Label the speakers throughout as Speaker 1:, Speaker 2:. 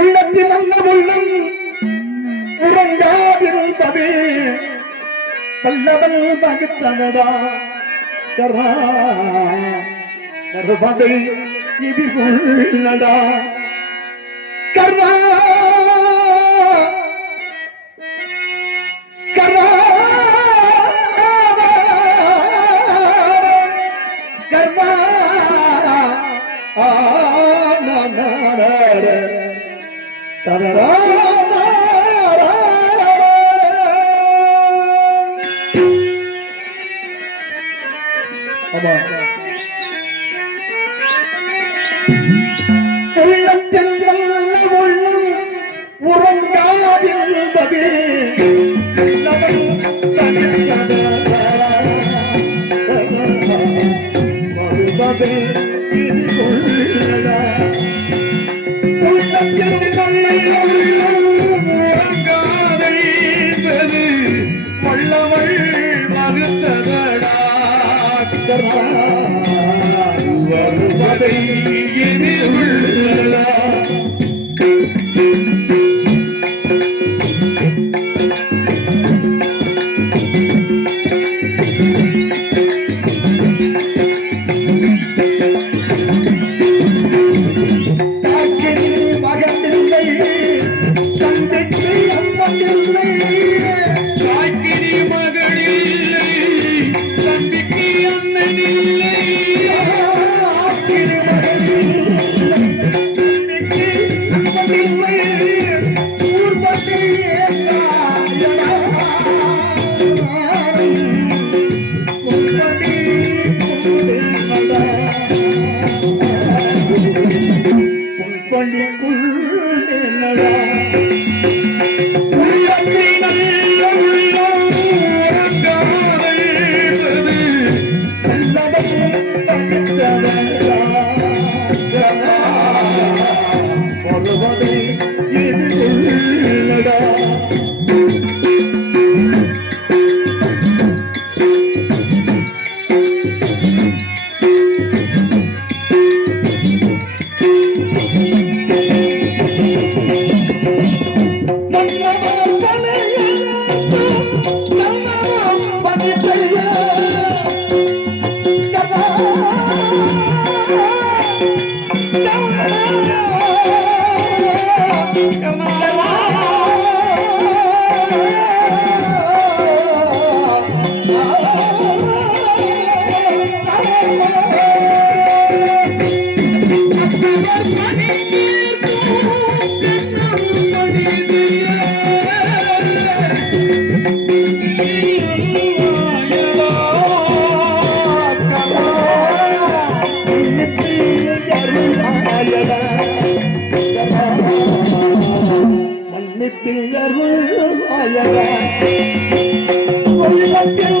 Speaker 1: உள்ளத்தில் அந்த உள்ளம் உறங்காதிருப்பது வல்லவன் பகுத்தனடா கருவதை எதிர்கொள்ளடா கர்ணா உள்ளத்தில் நல்ல உள்ளம் உறங்காதிருந்தது. இது திருத்தகடா வருவதை மன்னித்து அருள் ஆயவா உள்ளத்தில்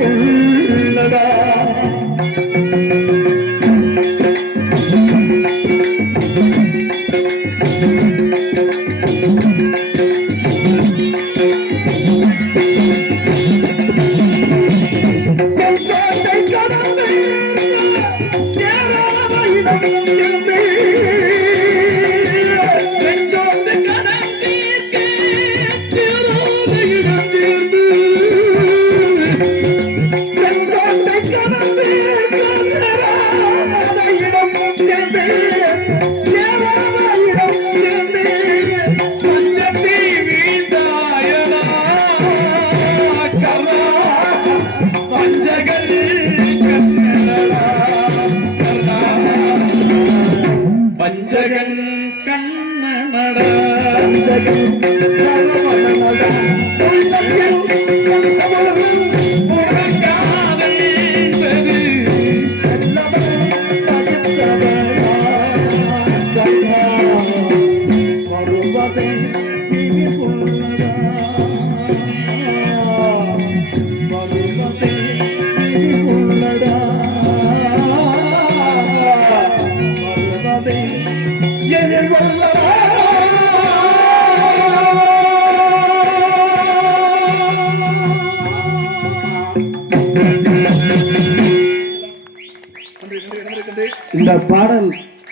Speaker 1: Thank you. Thank you.
Speaker 2: இந்த பாடல்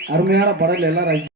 Speaker 2: அருமையான பாடல் எல்லாரும்